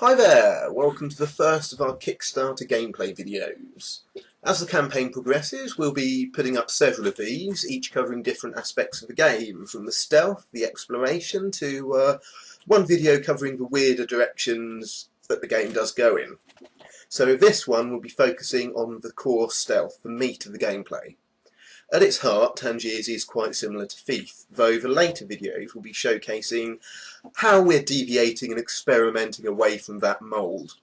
Hi there, welcome to the first of our Kickstarter gameplay videos. As the campaign progresses, we'll be putting up several of these, each covering different aspects of the game, from the stealth, the exploration, to one video covering the weirder directions that the game does go in. So this one will be focusing on the core stealth, the meat of the gameplay. At its heart, Tangiers is quite similar to Thief, though the later videos will be showcasing how we're deviating and experimenting away from that mould.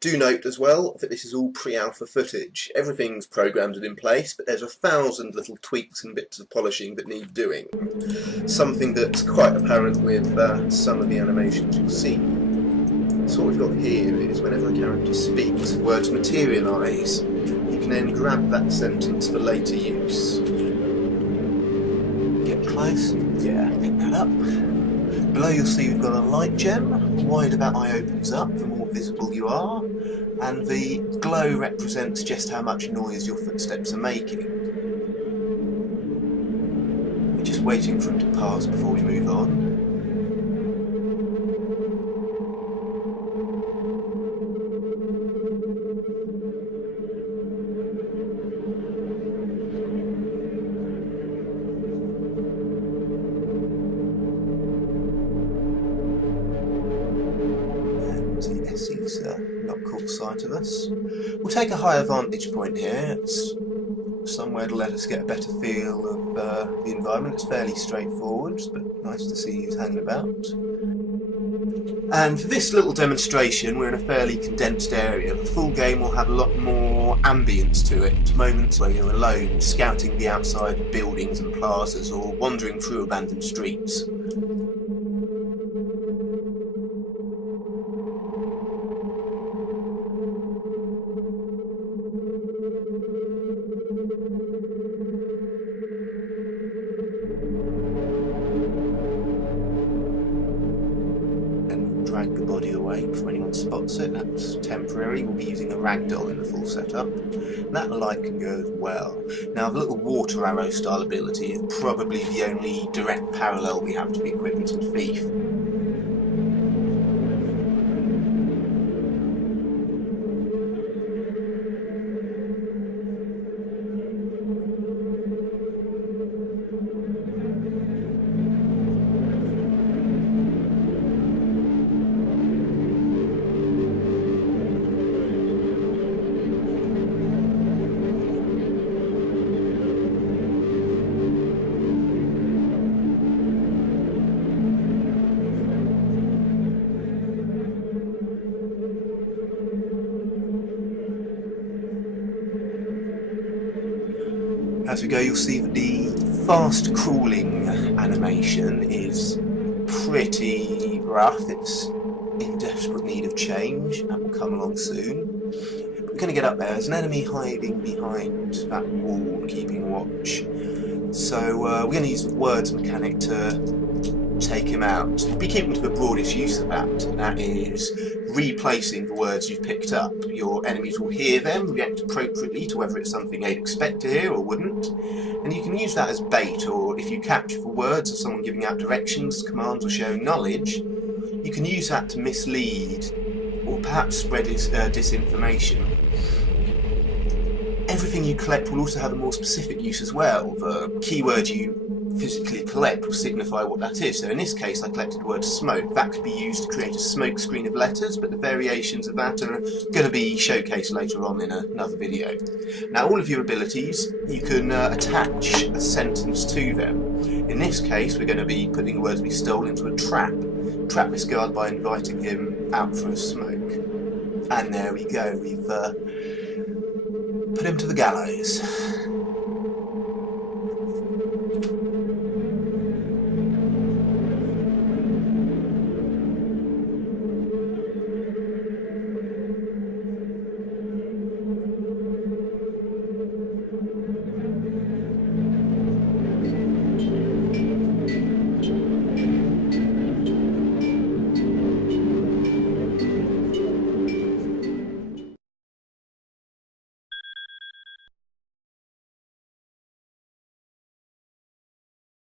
Do note as well that this is all pre-alpha footage. Everything's programmed and in place, but there's 1,000 little tweaks and bits of polishing that need doing. Something that's quite apparent with some of the animations you'll see. So what we've got here is whenever a character speaks, words materialise. You can then grab that sentence for later use. Get close, yeah, pick that up. Below you'll see we've got a light gem. The wider that eye opens up, the more visible you are, and the glow represents just how much noise your footsteps are making. We're just waiting for them to pass before we move on. Yes, he's not caught sight of us. We'll take a higher vantage point here. It's somewhere to let us get a better feel of the environment. It's fairly straightforward, but nice to see who's hanging about. And for this little demonstration, we're in a fairly condensed area. The full game will have a lot more ambience to it. Moments where you're alone, scouting the outside of buildings and plazas, or wandering through abandoned streets. Drag the body away before anyone spots it. That's temporary. We'll be using a ragdoll in the full setup. And that light can go as well. Now the little water arrow style ability is probably the only direct parallel we have to the equipment in Thief. As we go, you'll see that the fast crawling animation is pretty rough. It's in desperate need of change and will come along soon. We're going to get up there. There's an enemy hiding behind that wall, keeping watch. So we're going to use the words mechanic to take him out. Be keeping to the broadest use of that, and that is replacing the words you've picked up. Your enemies will hear them, react appropriately to whether it's something they'd expect to hear or wouldn't, and you can use that as bait, or if you capture the words of someone giving out directions, commands, or sharing knowledge, you can use that to mislead or perhaps spread disinformation. Everything you collect will also have a more specific use as well. The keyword you physically collect will signify what that is. So in this case I collected the word smoke. That could be used to create a smoke screen of letters, but the variations of that are going to be showcased later on in another video. Now all of your abilities, you can attach a sentence to them. In this case we're going to be putting the words we stole into a trap. Trap this guard by inviting him out for a smoke. And there we go, we've put him to the gallows.